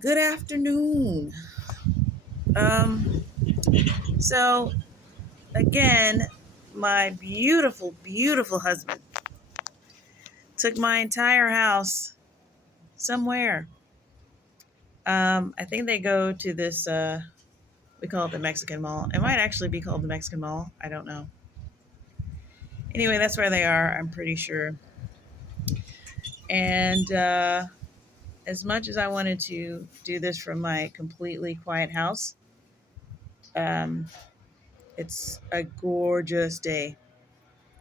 Good afternoon. Um, so again, my beautiful, beautiful husband took my entire house somewhere. I think they go to this. We call it the Mexican Mall. It might actually be called the Mexican Mall. I don't know. Anyway, that's where they are. I'm pretty sure. And as much as I wanted to do this from my completely quiet house, um, it's a gorgeous day,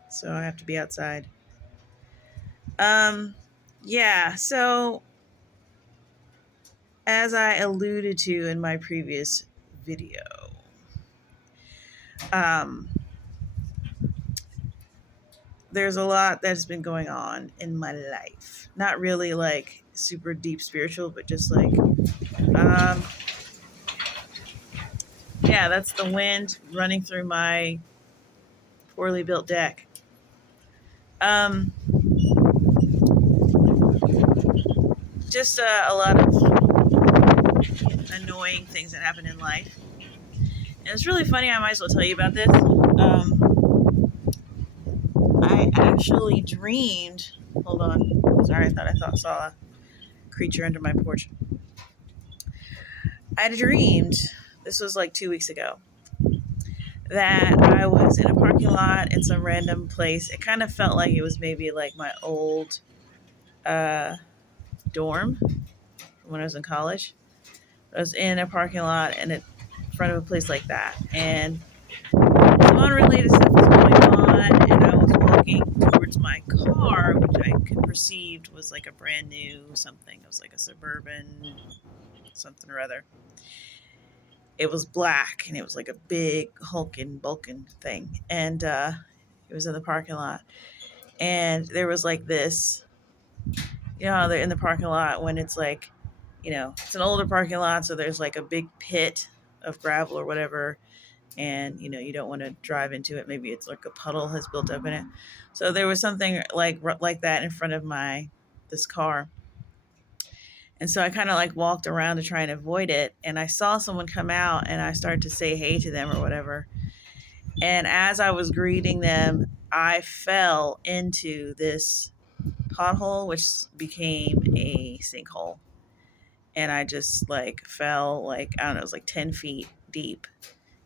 so I have to be outside. Um, yeah, so as I alluded to in my previous video, um, there's a lot that's been going on in my life. Not really like super deep spiritual, but just like, um, yeah, that's the wind running through my poorly built deck. Um, just a lot of annoying things that happen in life. And it's really funny. I might as well tell you about this. I actually dreamed. Hold on. Sorry, I thought saw a creature under my porch. I dreamed. This was like 2 weeks ago. That I was in a parking lot in some random place. It kind of felt like it was maybe like my old uh, dorm when I was in college. I was in a parking lot and in front of a place like that, and some unrelated stuff was going on, and I was walking towards my car, which I could perceive was like a brand new something. It was like a suburban something or other. It was black and it was like a big hulking, bulking thing, and it was in the parking lot. And there was like this, how they're in the parking lot when it's like, it's an older parking lot, so there's like a big pit of gravel or whatever, and you don't want to drive into it. Maybe it's like a puddle has built up in it. So there was something like that in front of my this car, and so I kind of like walked around to try and avoid it, and I saw someone come out, and I started to say hey to them or whatever. And as I was greeting them, I fell into this pothole, which became a sinkhole, and I just like fell, like, I don't know, it was like 10 feet deep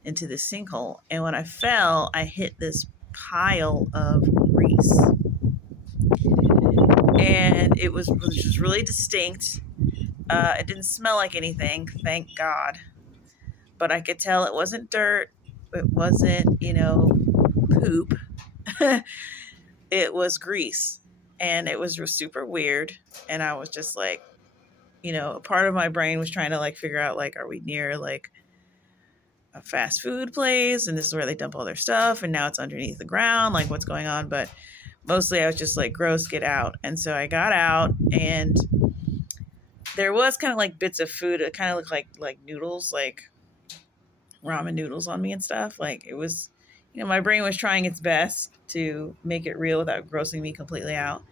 into this sinkhole. And when I fell, I hit this pile of grease. And it was just really distinct. It didn't smell like anything, thank God. But I could tell it wasn't dirt. It wasn't, poop. It was grease. And it was super weird. And I was just like, a part of my brain was trying to like figure out, like, are we near like a fast food place and this is where they dump all their stuff and now it's underneath the ground, like what's going on? But mostly I was just like, gross, get out. And so I got out, and there was kind of like bits of food. It kind of looked like noodles, like ramen noodles on me and stuff. Like it was, my brain was trying its best to make it real without grossing me completely out.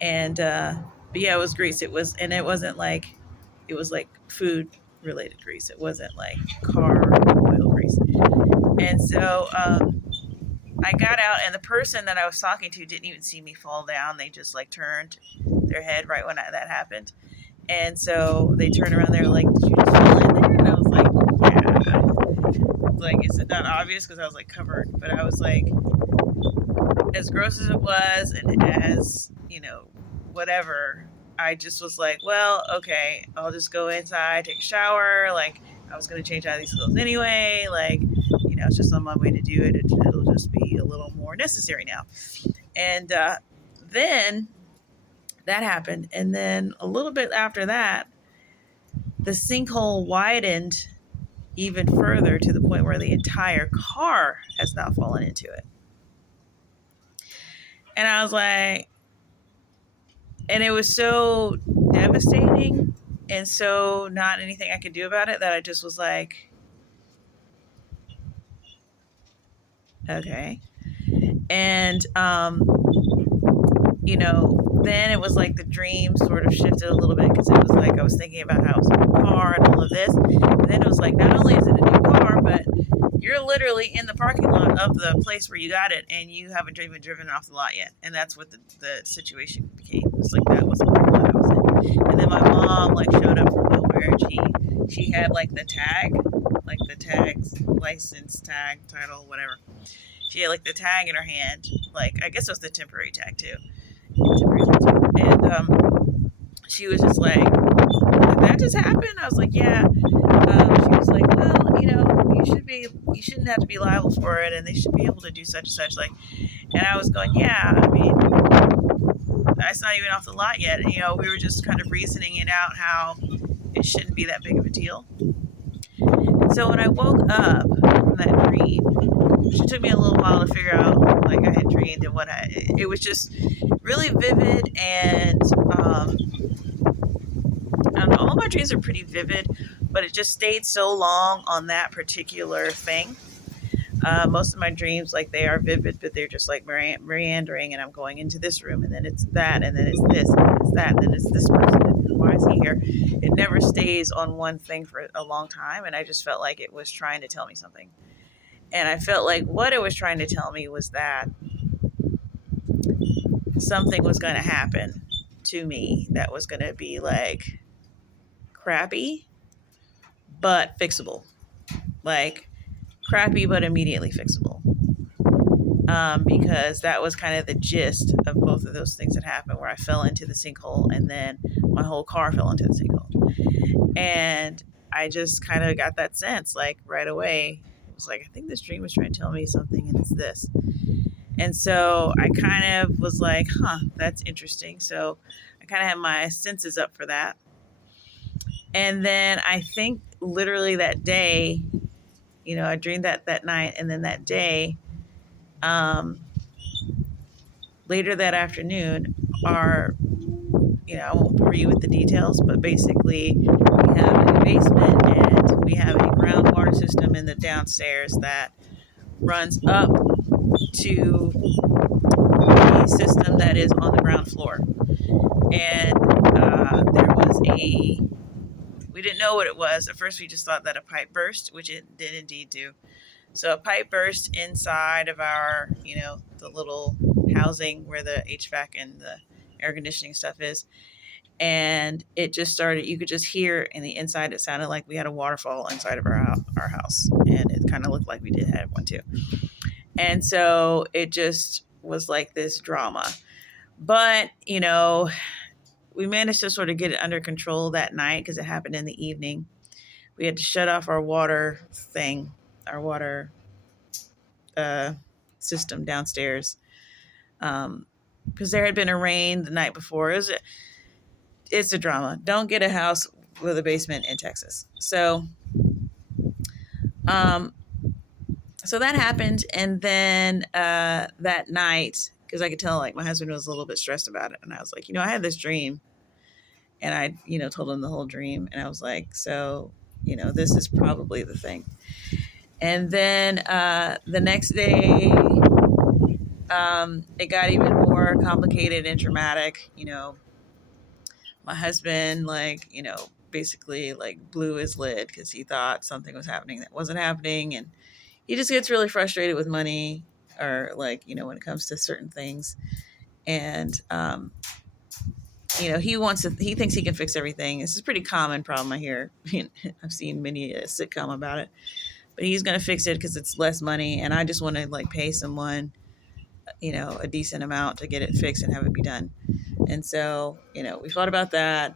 And but yeah, it was grease. It wasn't like, it was like food related grease. It wasn't like car oil grease. And so I got out, and the person that I was talking to didn't even see me fall down. They just like turned their head right when that happened. And so they turned around. They were like, "Did you just fall in there?" And I was like, "Yeah." Like, is it not obvious? Because I was like covered. But I was like, as gross as it was, and as, whatever, I just was like, well, okay, I'll just go inside, take a shower. Like, I was going to change out of these clothes anyway. Like, it's just on my way to do it. It'll just be a little more necessary now. And then that happened. And then a little bit after that, the sinkhole widened even further to the point where the entire car has now fallen into it. And I was like, and it was so devastating and so not anything I could do about it that I just was like, okay. And then it was like the dream sort of shifted a little bit, because it was like I was thinking about how it was a new car and all of this. And then it was like, not only is it a new car, but you're literally in the parking lot of the place where you got it, and you haven't even driven off the lot yet. And that's what the situation became. It was like that was the whole lot I was in. And then my mom like showed up from nowhere, and she had like the tag, like the tags, license tag, title, whatever. She had like the tag in her hand, like I guess it was the temporary tag too. Temporary tag too. And she was just like, did that just happen? I was like, yeah. She was like, well, you shouldn't have to be liable for it, and they should be able to do such and such. Like, and I was going, yeah. I mean, it's not even off the lot yet. And, we were just kind of reasoning it out how it shouldn't be that big of a deal. And so when I woke up from that dream, it took me a little while to figure out like I had dreamed and it was just really vivid, and I don't know, all my dreams are pretty vivid, but it just stayed so long on that particular thing. Most of my dreams, like, they are vivid, but they're just like meandering, and I'm going into this room, and then it's that, and then it's this, and then it's that, and then it's this person, and why is he here? It never stays on one thing for a long time, and I just felt like it was trying to tell me something. And I felt like what it was trying to tell me was that something was going to happen to me that was going to be like crappy, but fixable. Like, crappy, but immediately fixable. Because that was kind of the gist of both of those things that happened, where I fell into the sinkhole and then my whole car fell into the sinkhole. And I just kind of got that sense, like, right away. It was like, I think this dream was trying to tell me something, and it's this. And so I kind of was like, that's interesting. So I kind of had my senses up for that. And then I think literally that day, I dreamed that night, and then that day, later that afternoon, I won't bore you with the details, but basically we have a basement, and we have a groundwater system in the downstairs that runs up to a system that is on the ground floor. And we didn't know what it was. At first we just thought that a pipe burst, which it did indeed do. So a pipe burst inside of our, the little housing where the HVAC and the air conditioning stuff is. And it just started, you could just hear in the inside, it sounded like we had a waterfall inside of our house. And it kind of looked like we did have one too. And so it just was like this drama. But, we managed to sort of get it under control that night because it happened in the evening. We had to shut off our water system downstairs, because there had been a rain the night before. It's a drama. Don't get a house with a basement in Texas. So that happened, and then that night, because I could tell like my husband was a little bit stressed about it, and I was like, I had this dream, and I told him the whole dream, and I was like, so this is probably the thing. And then the next day, it got even more complicated and dramatic. My husband, basically blew his lid because he thought something was happening that wasn't happening, and he just gets really frustrated with money, or when it comes to certain things. And he thinks he can fix everything. This is a pretty common problem I hear. I've seen many a sitcom about it. But he's going to fix it because it's less money, and I just want to pay someone, a decent amount to get it fixed and have it be done. And so, we thought about that.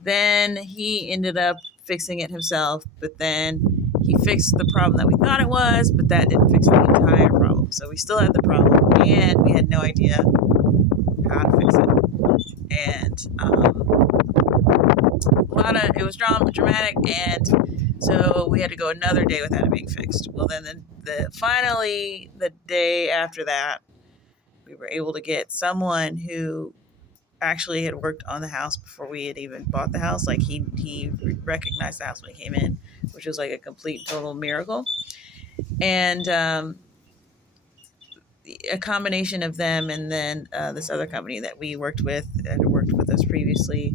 Then he ended up fixing it himself, but then he fixed the problem that we thought it was, but that didn't fix the entire problem. So we still had the problem, and we had no idea how to fix it. And it was dramatic, and so we had to go another day without it being fixed. Well, then finally the day after that, we were able to get someone who actually had worked on the house before we had even bought the house. Like, he recognized the house when he came in, which was like a complete total miracle. And a combination of them, and then this other company that we worked with, that had worked with us previously,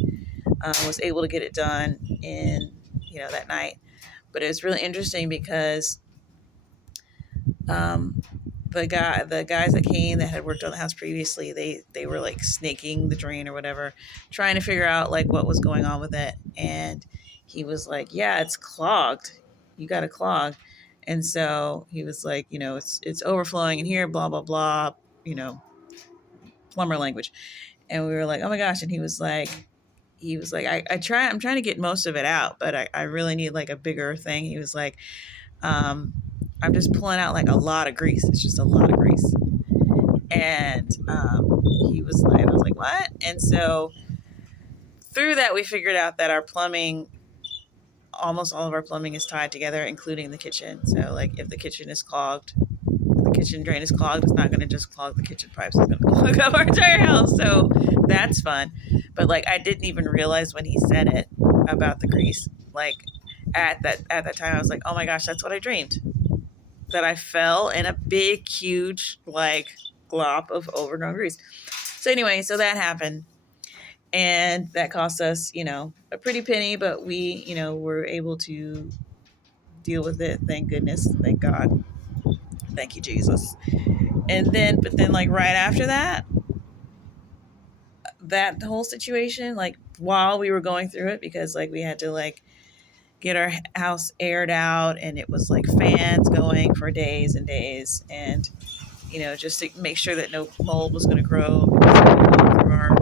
was able to get it done in, that night. But it was really interesting because um, the guys that came that had worked on the house previously, they were like snaking the drain or whatever, trying to figure out like what was going on with it. And he was like, yeah, it's clogged. You got a clog. And so he was like, it's overflowing in here, blah blah blah, you know plumber language. And we were like, oh my gosh. And he was like, I'm trying to get most of it out, but I really need like a bigger thing. He was like, um, I'm just pulling out like a lot of grease. It's just a lot of grease. And he was like, I was like, what? And so through that, we figured out that our plumbing, almost all of our plumbing is tied together, including the kitchen. So like if the kitchen is clogged, if the kitchen drain is clogged, it's not going to just clog the kitchen pipes. It's going to clog up our entire house. So that's fun. But like, I didn't even realize when he said it about the grease, like at that time, I was like, oh my gosh, that's what I dreamed. That I fell in a big, huge, like glop of overgrown grease. So anyway, so that happened. And that cost us, a pretty penny, but we, were able to deal with it. Thank goodness. Thank God. Thank you, Jesus. But then like right after that, that whole situation, like while we were going through it, because like we had to like get our house aired out, and it was like fans going for days and days, and just to make sure that no mold was going to grow through our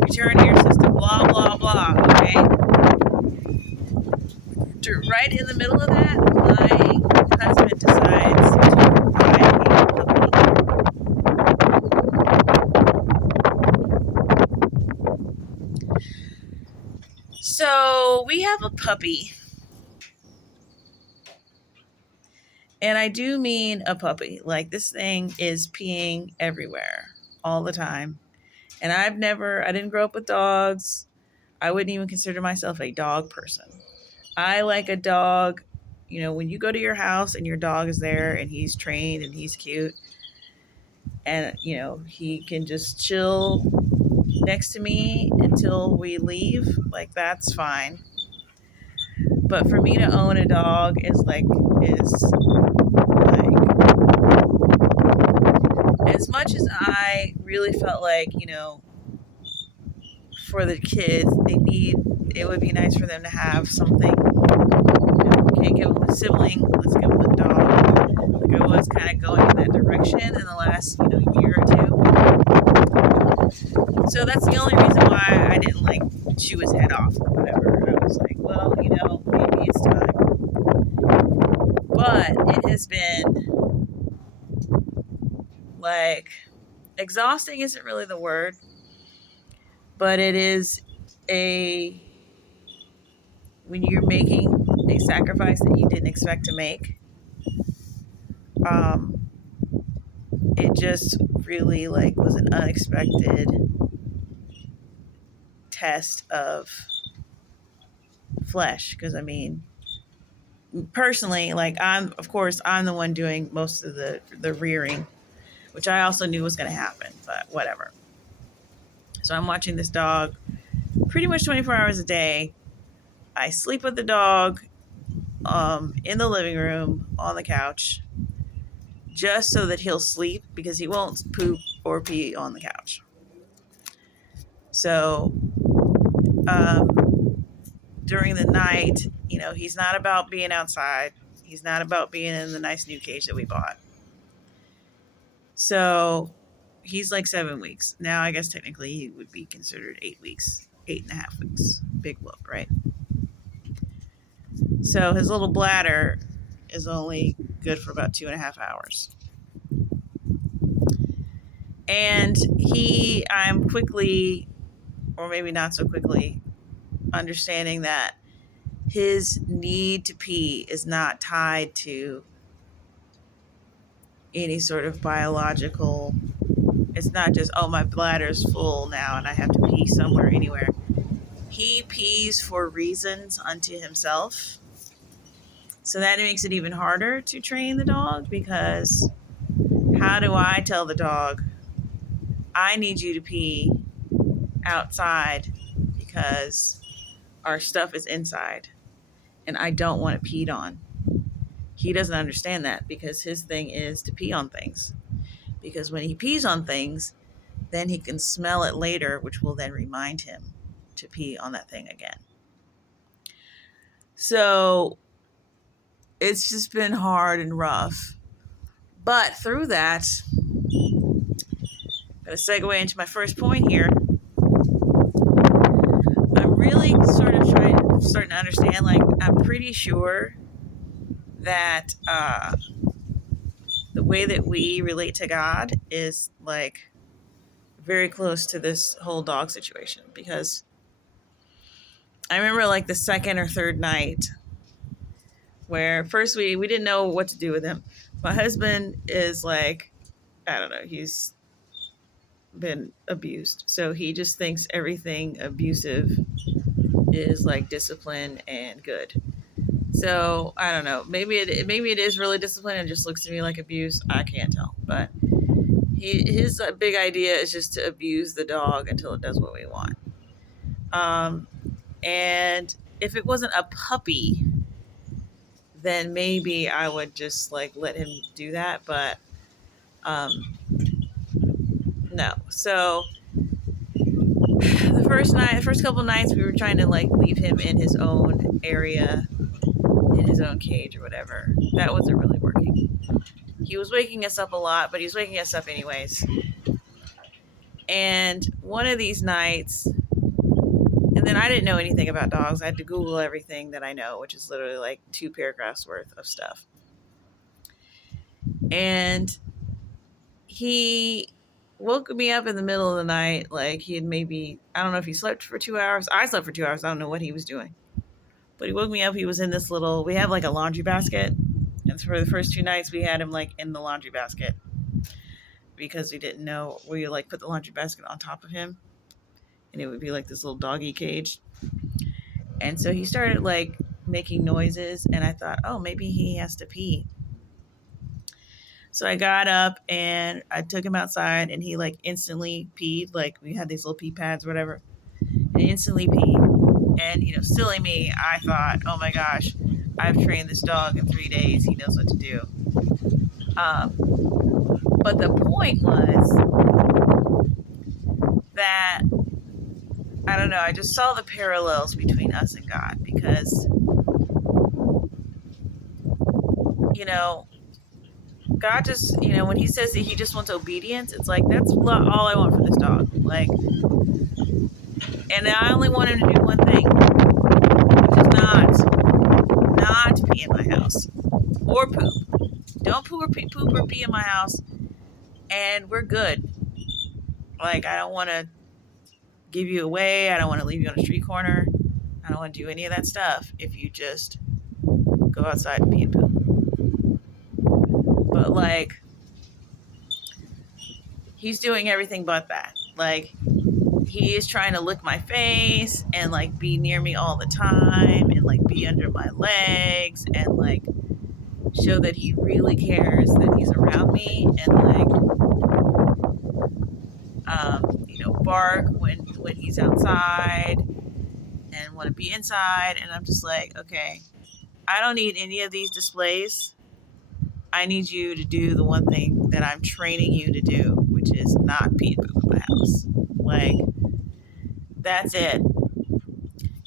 return air system, blah blah blah. Okay, right in the middle of that, my husband decides to buy a puppy. So we have a puppy. And I do mean a puppy. Like, this thing is peeing everywhere all the time. And I didn't grow up with dogs. I wouldn't even consider myself a dog person. I like a dog, when you go to your house and your dog is there and he's trained and he's cute and, he can just chill next to me until we leave, like, that's fine. But for me to own a dog is as much as I really felt like, for the kids, it would be nice for them to have something. We can't give them a sibling, let's give them a dog. Like, I was kind of going in that direction in the last, year or two. So that's the only reason why I didn't like chew his head off or whatever. I was like, well, maybe it's time. But it has been like, exhausting isn't really the word, but it is when you're making a sacrifice that you didn't expect to make, it just really like was an unexpected test of flesh. Because I mean, personally, like, I'm the one doing most of the rearing, which I also knew was going to happen, but whatever. So I'm watching this dog pretty much 24 hours a day. I sleep with the dog in the living room on the couch, just so that he'll sleep, because he won't poop or pee on the couch. So during the night, he's not about being outside. He's not about being in the nice new cage that we bought. So he's like 7 weeks. Now I guess technically he would be considered 8 weeks, 8.5 weeks. Big whoop, right? So his little bladder is only good for about 2.5 hours. And I'm quickly, or maybe not so quickly, understanding that his need to pee is not tied to any sort of biological. It's not just, oh, my bladder's full now and I have to pee somewhere, anywhere. He pees for reasons unto himself. So that makes it even harder to train the dog, because how do I tell the dog, I need you to pee outside because our stuff is inside and I don't want it peed on. He doesn't understand that because his thing is to pee on things. Because when he pees on things, then he can smell it later, which will then remind him to pee on that thing again. So it's just been hard and rough. But through that, I'm going to segue into my first point here. I'm really starting to understand, like, I'm pretty sure that the way that we relate to God is like very close to this whole dog situation, because I remember like the second or third night where first we didn't know what to do with him. My husband is like, I don't know, he's been abused. So he just thinks everything abusive is like discipline and good. So I don't know. Maybe it is really discipline and just looks to me like abuse. I can't tell. But his big idea is just to abuse the dog until it does what we want. And if it wasn't a puppy, then maybe I would just like let him do that. But no. So the first couple nights, we were trying to like leave him in his own area, in his own cage or whatever. That wasn't really working. He was waking us up a lot, but he was waking us up anyways. And one of these nights, and then I didn't know anything about dogs. I had to Google everything that I know, which is literally like 2 paragraphs worth of stuff. And he woke me up in the middle of the night. Like he had maybe, I don't know if he slept for 2 hours. I slept for 2 hours. I don't know what he was doing. But he woke me up. He was in this little, we have like a laundry basket. And for the first 2 nights, we had him like in the laundry basket because we didn't know. We like put the laundry basket on top of him and it would be like this little doggy cage. And so he started like making noises and I thought, oh, maybe he has to pee. So I got up and I took him outside and he like instantly peed. Like we had these little pee pads or whatever. And he instantly peed. And, you know, silly me, I thought, oh my gosh, I've trained this dog in 3 days. He knows what to do. But the point was that, I don't know, I just saw the parallels between us and God because, you know, God just, you know, when he says that he just wants obedience, it's like, that's all I want for this dog. Like, and I only want him to do one thing, which is not pee in my house or poop. Don't poop or pee in my house, and we're good. Like, I don't want to give you away. I don't want to leave you on a street corner. I don't want to do any of that stuff if you just go outside and pee and poop. But, like, he's doing everything but that. Like, he is trying to lick my face and, like, be near me all the time and, like, be under my legs and, like, show that he really cares that he's around me and, like, you know, bark when he's outside and want to be inside. And I'm just like, okay, I don't need any of these displays. I need you to do the one thing that I'm training you to do, which is not pee and poop in my house. Like, that's it.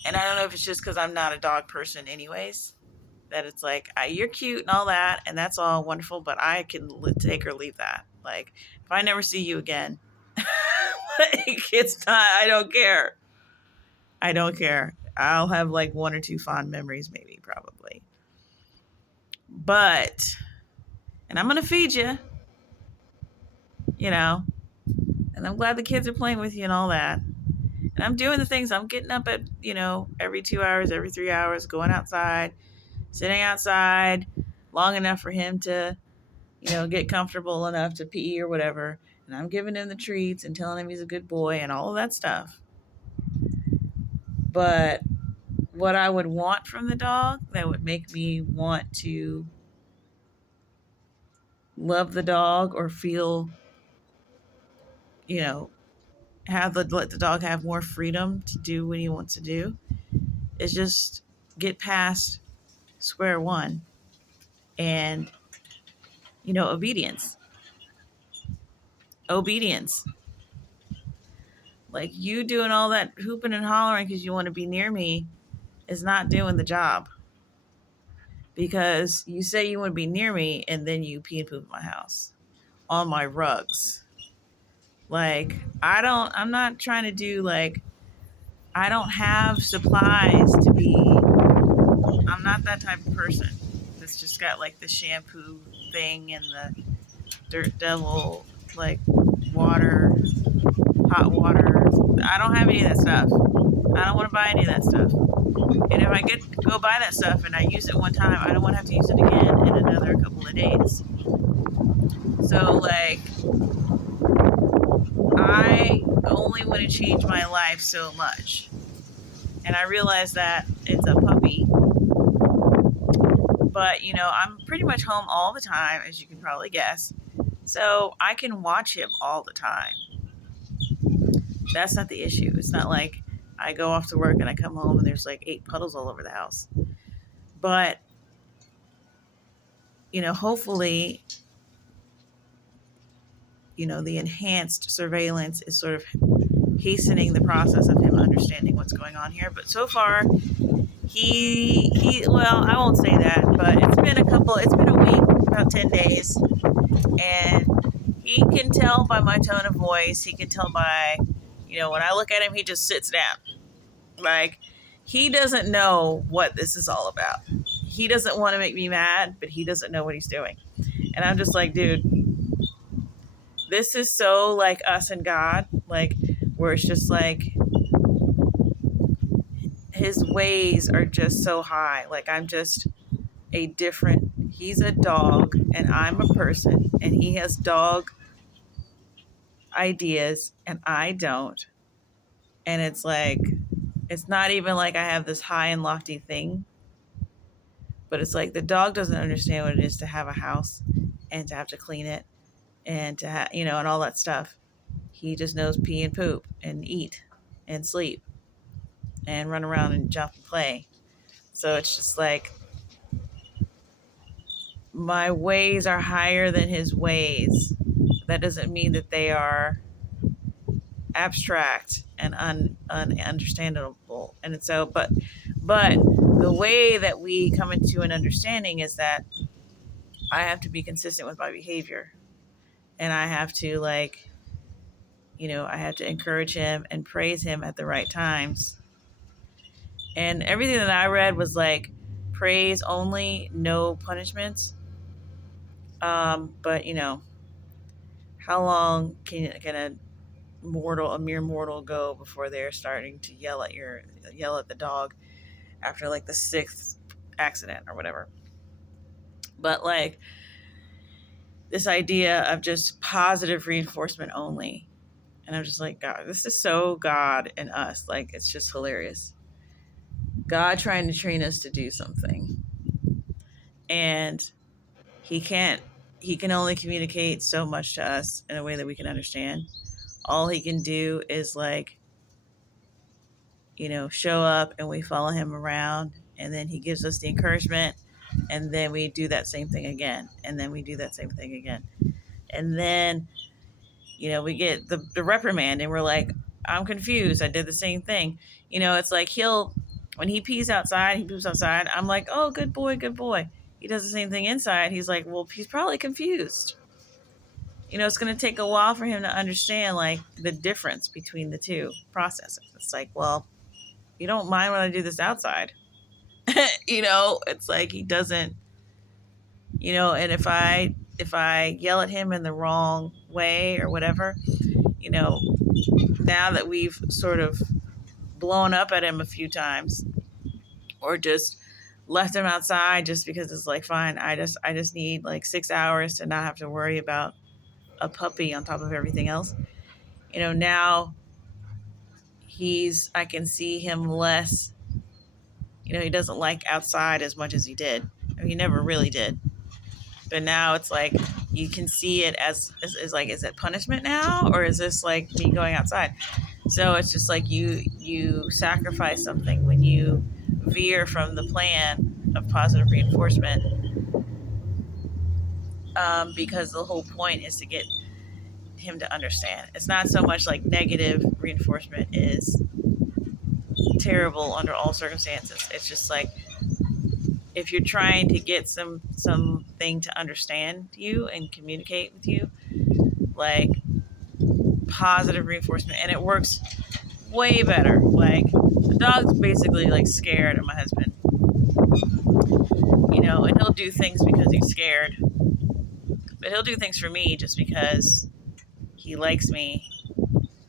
And I don't know if it's just because I'm not a dog person anyways, that it's like, you're cute and all that, and that's all wonderful, but I can take or leave that. Like, if I never see you again, like, it's not, I don't care. I don't care. I'll have like 1 or 2 fond memories, maybe, probably. But, and I'm going to feed you, you know, and I'm glad the kids are playing with you and all that. And I'm doing the things. I'm getting up at, you know, every 2 hours, every 3 hours, going outside, sitting outside long enough for him to, you know, get comfortable enough to pee or whatever. And I'm giving him the treats and telling him he's a good boy and all of that stuff. But what I would want from the dog that would make me want to love the dog or feel, you know, let the dog have more freedom to do what he wants to do, is just get past square one and, obedience. Obedience. Like, you doing all that hooping and hollering because you want to be near me is not doing the job. Because you say you want to be near me and then you pee and poop in my house on my rugs. Like, I'm not trying to do, like, I don't have supplies to be, I'm not that type of person that's just got like the shampoo thing and the Dirt Devil, like, water, hot water. I don't have any of that stuff. I don't want to buy any of that stuff. And if I go buy that stuff and I use it one time, I don't want to have to use it again in another couple of days. So, like, I only want to change my life so much. And I realize that it's a puppy. But, I'm pretty much home all the time, as you can probably guess. So I can watch him all the time. That's not the issue. It's not like I go off to work and I come home and there's like 8 puddles all over the house. But, hopefully, the enhanced surveillance is sort of hastening the process of him understanding what's going on here. But so far, well, I won't say that, but it's been a week, about 10 days. And he can tell by my tone of voice. He can tell by, when I look at him, he just sits down. Like, he doesn't know what this is all about. He doesn't want to make me mad, but he doesn't know what he's doing. And I'm just like, dude, this is so like us and God, like, where it's just like his ways are just so high. Like, I'm just he's a dog and I'm a person, and he has dog ideas and I don't. And it's like, it's not even like I have this high and lofty thing, but it's like the dog doesn't understand what it is to have a house and to have to clean it and to have, and all that stuff. He just knows pee and poop and eat and sleep and run around and jump and play. So it's just like, my ways are higher than his ways. That doesn't mean that they are abstract and ununderstandable. And so, but the way that we come into an understanding is that I have to be consistent with my behavior, and I have to, like, I have to encourage him and praise him at the right times. And everything that I read was like, praise only, no punishments. But how long can a mere mortal go before they're starting to yell at the dog after like the 6th accident or whatever? But like, this idea of just positive reinforcement only, and I'm just like, God, this is so God and us. Like, it's just hilarious. God trying to train us to do something, and he can only communicate so much to us in a way that we can understand. All he can do is, like, show up and we follow him around, and then he gives us the encouragement, and then we do that same thing again, and then we do that same thing again. And then, we get the reprimand, and we're like, I'm confused. I did the same thing. It's like when he poops outside, I'm like, oh, good boy, good boy. He does the same thing inside. He's like, well, he's probably confused. It's going to take a while for him to understand, like, the difference between the two processes. It's like, well, you don't mind when I do this outside. It's like he doesn't, and if I yell at him in the wrong way or whatever, now that we've sort of blown up at him a few times, or just left him outside just because it's like, fine, I just need like 6 hours to not have to worry about a puppy on top of everything else. Now I can see him less. He doesn't like outside as much as he did. He never really did. But now it's like, you can see it as like, is it punishment now, or is this like me going outside? So it's just like you sacrifice something when you veer from the plan of positive reinforcement, because the whole point is to get him to understand. It's not so much like negative reinforcement is terrible under all circumstances. It's just like, if you're trying to get something to understand you and communicate with you, like positive reinforcement, and it works way better. Like, the dog's basically like scared of my husband, and he'll do things because he's scared, but he'll do things for me just because he likes me,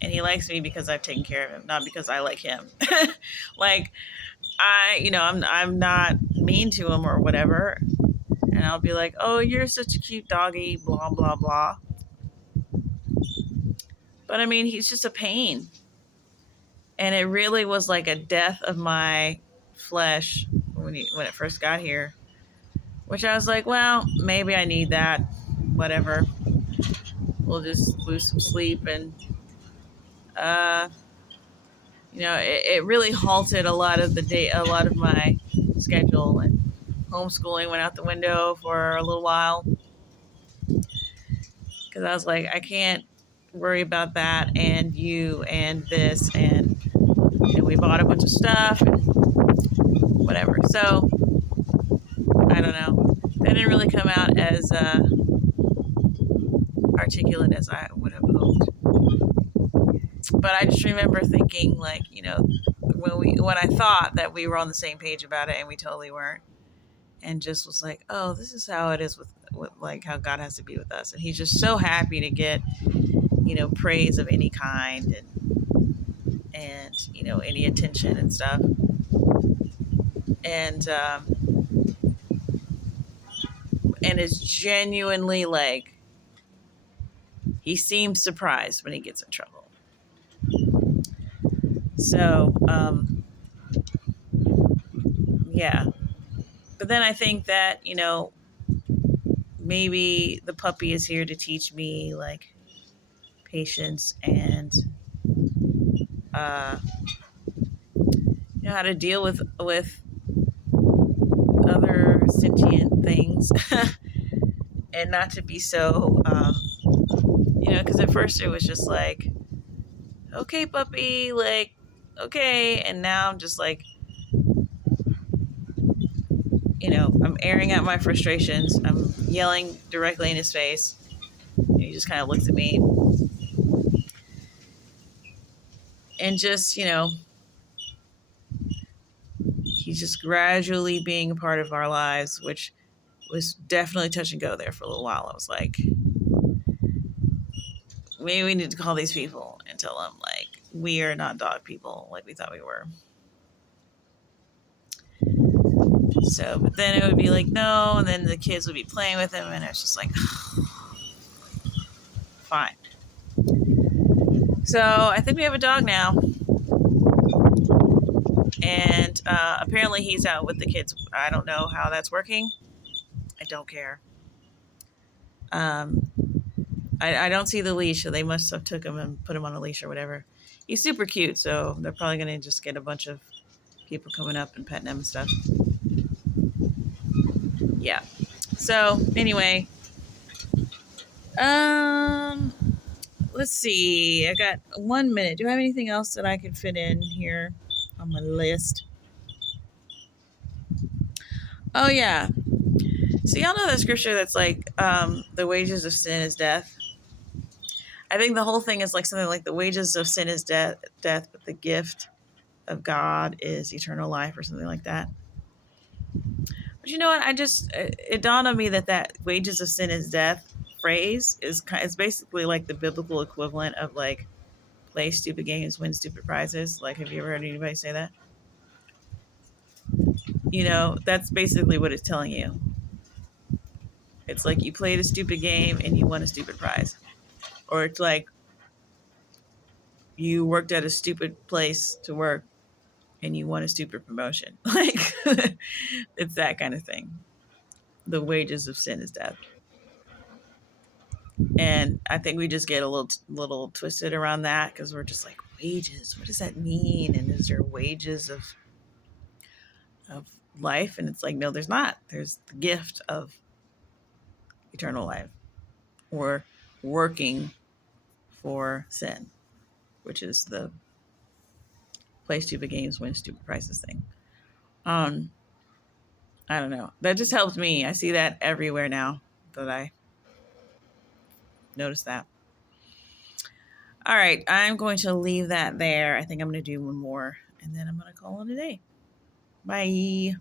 and he likes me because I've taken care of him, not because I like him. Like, I'm not mean to him or whatever, and I'll be like, "Oh, you're such a cute doggy," blah blah blah. But I mean, he's just a pain, and it really was like a death of my flesh when it first got here. Which I was like, well, maybe I need that. Whatever. We'll just lose some sleep, and it really halted a lot of my schedule, and homeschooling went out the window for a little while because I was like, I can't worry about that and you and this, and we bought a bunch of stuff and whatever. So I don't know. That didn't really come out as articulate as I would have hoped. But I just remember thinking, like, when I thought that we were on the same page about it, and we totally weren't, and just was like, oh, this is how it is with like how God has to be with us, and He's just so happy to get praise of any kind, and any attention and stuff, and it's genuinely like he seems surprised when he gets in trouble. So yeah. But then I think that, maybe the puppy is here to teach me like patience and how to deal with other sentient things and not to be so because at first it was just like, okay, puppy, like, okay, and now I'm just like, I'm airing out my frustrations. I'm yelling directly in his face. He just kind of looks at me. And just, he's just gradually being a part of our lives, which was definitely touch and go there for a little while. I was like, maybe we need to call these people and tell them, like, we are not dog people like we thought we were. So, but then it would be like, no, and then the kids would be playing with him, and it's just like, fine. So I think we have a dog now. And apparently he's out with the kids. I don't know how that's working. I don't care. I don't see the leash, so they must have took him and put him on a leash or whatever. He's super cute, so they're probably going to just get a bunch of people coming up and petting him and stuff. Yeah. So anyway, let's see. I got 1 minute. Do I have anything else that I could fit in here on my list? Oh yeah. So y'all know that scripture that's like, the wages of sin is death. I think the whole thing is like something like the wages of sin is death, but the gift of God is eternal life, or something like that. But you know what? It dawned on me that wages of sin is death phrase is basically like the biblical equivalent of like play stupid games, win stupid prizes. Like, have you ever heard anybody say that? That's basically what it's telling you. It's like you played a stupid game and you won a stupid prize. Or it's like you worked at a stupid place to work and you won a stupid promotion. Like, it's that kind of thing. The wages of sin is death. And I think we just get a little twisted around that because we're just like, wages, what does that mean? And is there wages of life? And it's like, no, there's not. There's the gift of eternal life, or working for sin, which is the play stupid games, win stupid prizes thing. I don't know. That just helped me. I see that everywhere now that I notice that. All right, I'm going to leave that there. I think I'm going to do one more, and then I'm going to call it a day. Bye.